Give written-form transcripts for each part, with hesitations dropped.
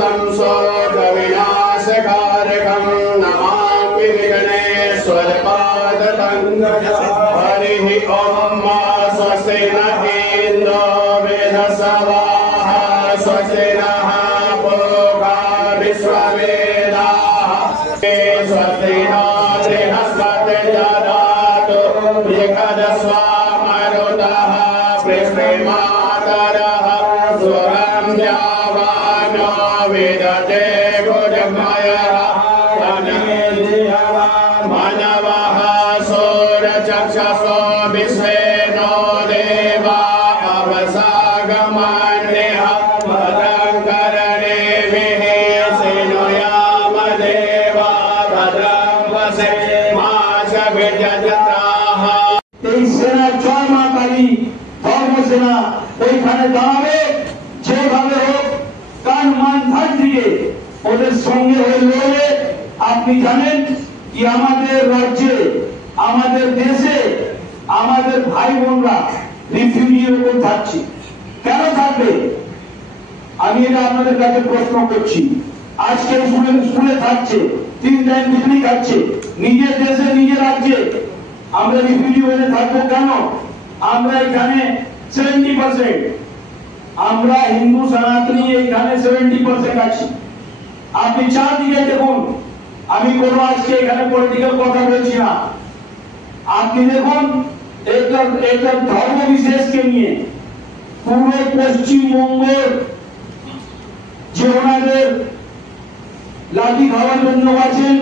तं सोगविनाशकारकं नमामि विघ्नेश्वरपादतं हरिः ॐ स्वस्ति न इन्द्रो वेदसवाः स्वस्ति नः पूर्वा विश्ववेदाः स्वस्ति नो बृहस्पतिर्ददातु बृहदस्वामरुतः पृष्ठमातरः सुरं जावानो विदते गुजमयः मनवः सूरचक्षुषो विश्वेनो देवा अवसागमन्यः भद्रं कर्णेभिः शृणुयाम देवा भद्रं वसेमाशभिर्यजत्राः। এই সেনা জয় মা কালী ধর্মসেনা ওইখানে দাঁড়াবে, যেভাবে হোক কান মান ধার দিয়ে ওদের সঙ্গে হয়ে লড়বে। আপনি জানেন কি আমাদের রাজ্যে, আমাদের দেশে আমাদের ভাই বোনরা রিফিউজির উপর থাকছে। কেন থাকবে? আমি এটা আপনাদের কাছে প্রশ্ন করছি। আজকে স্কুলে থাকছে, 3 টাইম বিজলি খাচ্ছে, নিজের দেশে নিজের রাজ্যে আমরা রিফিউজি হয়ে থাকবো কেন? আমরা এখানে 70%, আমরা হিন্দু সনাতনী এখানে 70% আছি। আপনি চারদিকে দেখুন, আমি কোনো আজকে এখানে পলিটিক্যাল কথা বলছি না। আপনি দেখুন এটা ধর্ম বিশেষকে নিয়ে পুরো পশ্চিমবঙ্গের যে ওনাদের লাঠি খাওয়ার জন্য আছেন,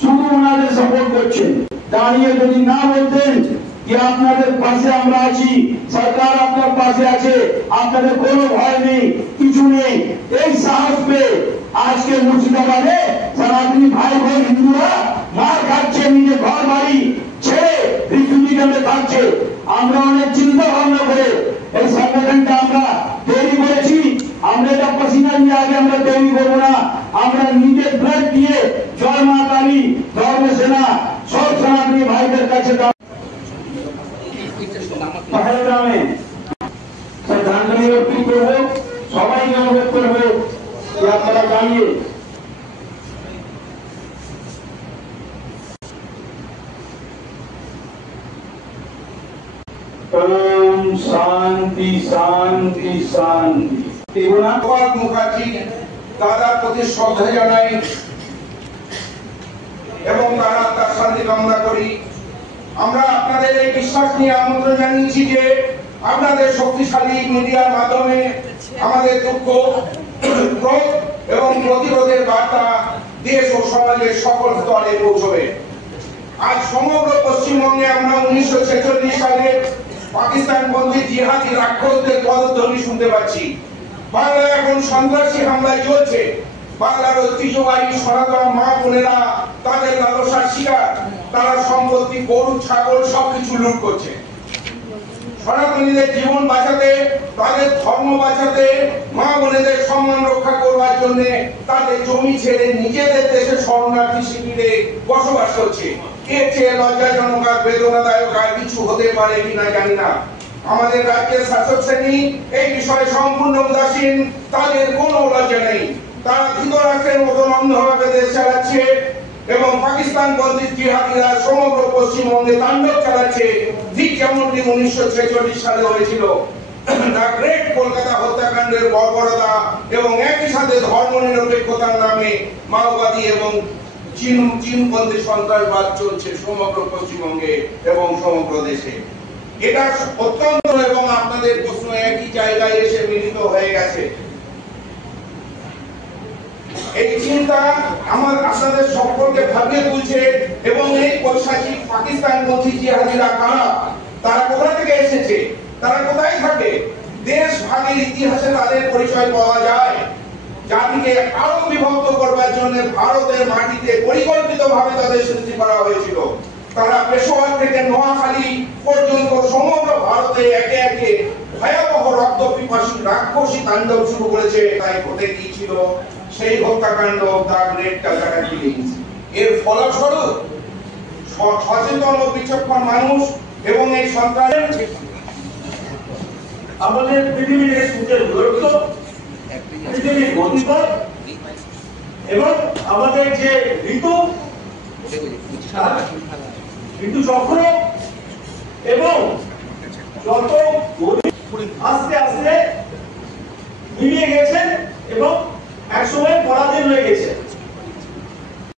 শুধু ওনাদের সাপোর্ট করছেন। দাঁড়িয়ে যদি না বলতেন যে আপনাদের পাশে আমরা আছি, সরকার আপনার পাশে আছে, আপনাদের কোনো ভয় নেই, কিছু নেই, এই সাহস পেয়ে আজকে মুর্শিদাবাদে সনাতনী ভাই বোন হিন্দুরা মার খাচ্ছে, নিজের ঘর বাড়ি ছেড়ে রিফিউজি ক্যাম্পে থাকছে। আমরা অনেক চিন্তা ভাবনা করে এই সংগঠনটা আমরা তৈরি করেছি। আমরা এটা পসিনা দিয়ে আগে আমরা তৈরি করবো না, আমরা নিজের ব্লাড দিয়ে জয় মা কালী ধর্মসেনা সব সনাতনী ভাইদের কাছে পহেলগামে শ্রদ্ধাঞ্জলি অর্পণ করবো। সবাইকে অনুরোধ করবো যে আপনারা দাঁড়িয়ে ওম শান্তি শান্তি শান্তি। ত্রিভুবনাথ মুখার্জি দাদার প্রতি শ্রদ্ধা জানাই এবং তার শান্তি কামনা করি। আমরা আপনাদের এই বিশ্বাস নিয়ে আমন্ত্রণ জানিয়েছি যে আপনাদের শক্তিশালী মিডিয়ার মাধ্যমে আমাদের দুঃখ, ক্রোধ এবং প্রতিরোধের বার্তা দেশ ও সমাজের সকল স্তরে পৌঁছবে। আজ সমগ্র পশ্চিমবঙ্গে আমরা 1946 সালে পাকিস্তানপন্থী জিহাদি রাক্ষসদের পদধ্বনি শুনতে পাচ্ছি। বাংলা এখন সন্ত্রাসী হামলায় চলছে। বাংলার ঐতিহ্যবাহী সনাতন মা বোনেরা তাদের লালসার শিকার। তারা সম্পত্তি, গরু, ছাগল সবকিছু লুট করছে। সনাতনীদের জীবন বাঁচাতে, তাদের ধর্ম বাঁচাতে, মা বোনেদের সম্মান রক্ষা করবার জন্য তাদের জমি ছেড়ে নিজেদের দেশে শরণার্থী শিবিরে বসবাস করছে। এর চেয়ে লজ্জাজনক আর বেদনাদায়ক আর কিছু হতে পারে কিনা জানি না। আমাদের রাজ্যের শাসক শ্রেণী এই বিষয়ে সম্পূর্ণ উদাসীন, তাদের কোনো লজ্জা নেই। তারা ধৃতরাষ্ট্রের মতন অন্ধভাবে দেশ চালাচ্ছে এবং পাকিস্তানপন্থী জিহাদিরা সমগ্র পশ্চিমবঙ্গে তাণ্ডব চালাচ্ছে, ঠিক যেমনটি 1946 সালে হয়েছিল। দ্য গ্রেট কলকাতা হত্যাকাণ্ডের বর্বরতা এবং একই সাথে ধর্মনিরপেক্ষতার নামে মাওবাদী এবং চীনপন্থী সন্ত্রাসবাদ চলছে সমগ্র পশ্চিমবঙ্গে এবং সমগ্র দেশে। এটা অত্যন্ত, এবং আপনাদের প্রশ্ন একই জায়গায় এসে মিলিত হয়ে গেছে। এই চিন্তা আপনাদের সকলকে ভাবিয়ে তুলছে এবং এই পৈশাচিক পাকিস্তানপন্থী জিহাদিরা কারা, তারা কোথা থেকে এসেছে, তারা কোথায় থাকে। দেশ ভাগের ইতিহাসে তাদের পরিচয় পাওয়া যায়। জাতিকে আরো বিভক্ত করবার জন্য ভারতের মাটিতে পরিকল্পিতভাবে তাদের সৃষ্টি করা হয়েছিল। তারা পেশোয়ার থেকে নোয়াখালী পর্যন্ত সমগ্র ভারতে একে একে ভয়াবহ রক্ত পিপাসী রাক্ষসী তাণ্ডব শুরু করেছে। তাই ঘটে গিয়েছিল সেই হত্যাকাণ্ড, দ্য গ্রেট ক্যালকাটা কিলিংস। এর ফলস্বরূপ সচেতন ও বিচক্ষণ মানুষ এবং এই সন্ত্রাস আমাদের পৃথিবীর সুখের গুরুত্ব, পৃথিবীর গতিপথ এবং আমাদের যে ঋতু চক্র এবং যত আস্তে আস্তে মিলিয়ে গেছে এবং একসময় পরাধীন হয়ে গেছে।